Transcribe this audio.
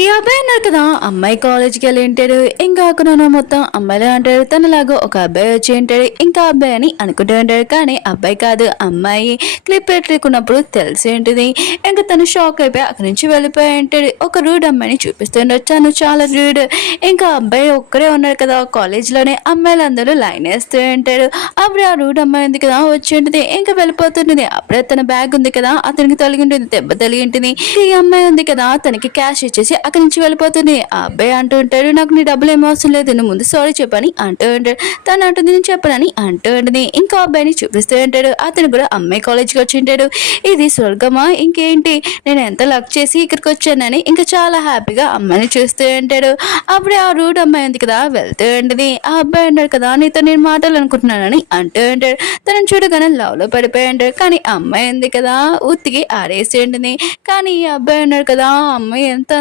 ఈ అబ్బాయి అన్నారు కదా, అమ్మాయి కాలేజ్కి వెళ్ళి ఉంటాడు. ఇంకా అక్కడ మొత్తం అమ్మాయిలే అంటాడు. తనలాగా ఒక అబ్బాయి వచ్చి ఉంటాడు. ఇంకా అబ్బాయి అని అనుకుంటూ ఉంటాడు. కానీ అబ్బాయి కాదు, అమ్మాయి. క్లిప్ పెట్టుకున్నప్పుడు తెలిసి ఉంటుంది. ఇంకా తను షాక్ అయిపోయి అక్కడి నుంచి వెళ్ళిపోయి ఉంటాడు. ఒక రూడ్ అమ్మాయిని చూపిస్తుంటాడు. తను చాలా రూడ్. ఇంకా అబ్బాయి ఒక్కడే ఉన్నాడు కదా కాలేజ్లోనే. అమ్మాయిలందరూ లైన్ వేస్తూ ఉంటాడు. అప్పుడు ఆ రూడ్ అమ్మాయి ఉంది కదా వచ్చి ఉంటుంది. ఇంకా వెళ్ళిపోతుంటుంది. అప్పుడే తన బ్యాగ్ ఉంది కదా అతనికి తొలగి ఉంటుంది. దెబ్బ తగిలి ఉంటుంది. ఈ అమ్మాయి ఉంది కదా తనకి క్యాష్ ఇచ్చేసి అక్కడి నుంచి వెళ్ళిపోతుంది. ఆ అబ్బాయి అంటూ ఉంటాడు, నాకు నీ డబ్బులు ఏమో అవసరం లేదు, నువ్వు ముందు సారీ చెప్పని అంటూ ఉంటాడు. తను అంటుంది, నేను చెప్పనని అంటూ ఉంటుంది. ఇంకా అబ్బాయిని చూపిస్తూ ఉంటాడు. అతను కూడా అమ్మాయి కాలేజ్కి వచ్చి ఉంటాడు. ఇది స్వర్గమా ఇంకేంటి, నేను ఎంత లక్ చేసి ఇక్కడికి వచ్చానని ఇంకా చాలా హ్యాపీగా అమ్మాయిని చూస్తూ ఉంటాడు. అప్పుడే ఆ రూడ్ అమ్మాయి ఉంది కదా వెళ్తూ ఉంటుంది. ఆ అబ్బాయి అన్నాడు కదా, నీతో నేను మాట్లాడాలనుకుంటున్నానని అంటూ ఉంటాడు. తనని చూడగానే లవ్లో పడిపోయి ఉంటాడు. కానీ అమ్మాయి ఉంది కదా ఉత్తికి ఆడేసి ఉంటుంది. కానీ ఈ అబ్బాయి అన్నాడు కదా, ఆ అమ్మాయి ఎంత